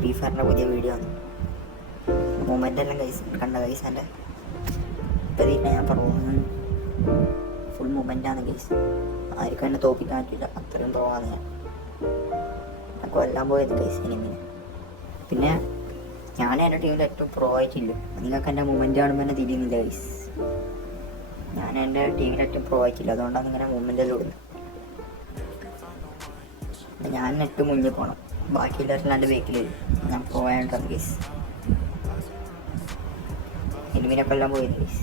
Free ഫയറിൻ്റെ പുതിയ video ആണ്. Moment എല്ലാം കണ്ട ഗൈസ്. എൻ്റെ ഇപ്പം ഞാൻ പറഞ്ഞു ഫുൾ മൂമെൻ്റാണ് ഗൈസ്. ആർക്കും എന്നെ തോപ്പിക്കാൻ പറ്റില്ല, അത്രയും പ്രോ ഞാൻ കൊല്ലാൻ പോയത് ഗൈസ് എനിമിനെ. പിന്നെ ഞാൻ എൻ്റെ ടീമിൽ ഏറ്റവും പ്രോ ആയിട്ടില്ല. നിങ്ങൾക്ക് എൻ്റെ മൂമെൻ്റ് കാണുമ്പോൾ തന്നെ തിരിയുന്നില്ല ഗൈസ്. ഞാൻ എൻ്റെ ടീമിൽ ഏറ്റവും പ്രോ ആയിട്ടില്ല, അതുകൊണ്ടാണ് ഇങ്ങനെ മൂവ്മെൻറ്റെല്ലാം ഇടുന്നത്. ഞാൻ നെറ്റ് മുന്നിൽ പോകണം, ബാക്കിയുള്ളവരെല്ലാം എൻ്റെ ബേക്കിൽ വരും. ഞാൻ പ്രോ ആയിട്ടാണ് ഗൈസ്. എനിമിനൊക്കെ എല്ലാം പോയിരുന്നു ഗൈസ്.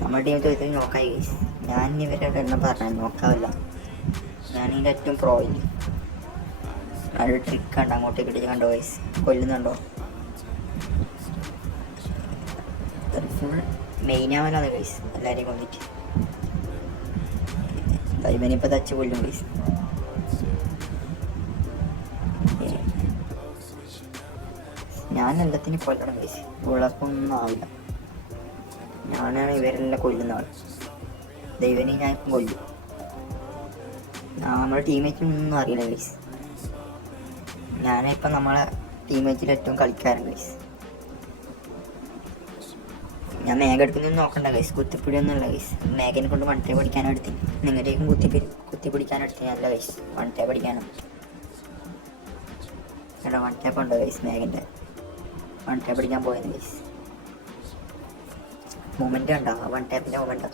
നമ്മുടെ ടീം ചോദിച്ചാൽ നോക്കായി ഗൈസ്. ഞാൻ ഇവരുടെ എണ്ണം പറഞ്ഞു നോക്കാവില്ല. ഞാനിതിൻ്റെ ഏറ്റവും പ്രോ ഇല്ല. നല്ലൊരു ട്രിക്ക് കണ്ടോ, അങ്ങോട്ടേക്ക് ഇടിച്ച് കണ്ടോ ഗൈസ്, കൊല്ലുന്നുണ്ടോ? ഫുൾ മെയിനാവാനാണ് ഗൈസ്, എല്ലാവരെയും കൊന്നിട്ട്. ഇവനിപ്പോൾ തച്ച് കൊല്ലും ഗൈസ്. ഞാൻ എല്ലാത്തിനും കൊല്ലണം ഗൈസ്, ഉള്ളപ്പൊന്നും ആവില്ല. ഞാനാണ് ഇവരെല്ലാം കൊല്ലുന്ന ആൾ. ദൈവനെ ഞാൻ ഇപ്പം കൊല്ലും. നമ്മുടെ ടീമേറ്റിനൊന്നും അറിയില്ല ഗൈസ്. ഞാനിപ്പം നമ്മളെ ടീമേറ്റിൽ ഏറ്റവും കളിക്കാരൻ ഗൈസ്. ഞാൻ മേഘ എടുക്കുന്നൊന്നും നോക്കണ്ട ഗൈസ്, കുത്തിപ്പിടിയൊന്നുമില്ല ഗൈസ്. മേഘനെ കൊണ്ട് വൺ ടേ പഠിക്കാനും എടുത്തി, നിങ്ങളുടെയും കുത്തിപ്പിടിക്കാനും എടുത്തി. അല്ല ഗൈസ്, വൺ ടേ പഠിക്കാനും എടാ വൺ ടേപ്പ് ഉണ്ടോ ഗൈസ്? മേഘൻ്റെ വൺ ടേ പഠിക്കാൻ പോയത് ഗൈസ്. മൂമെൻ്റ് ഉണ്ടോ? One ടേപ്പിൻ്റെ moment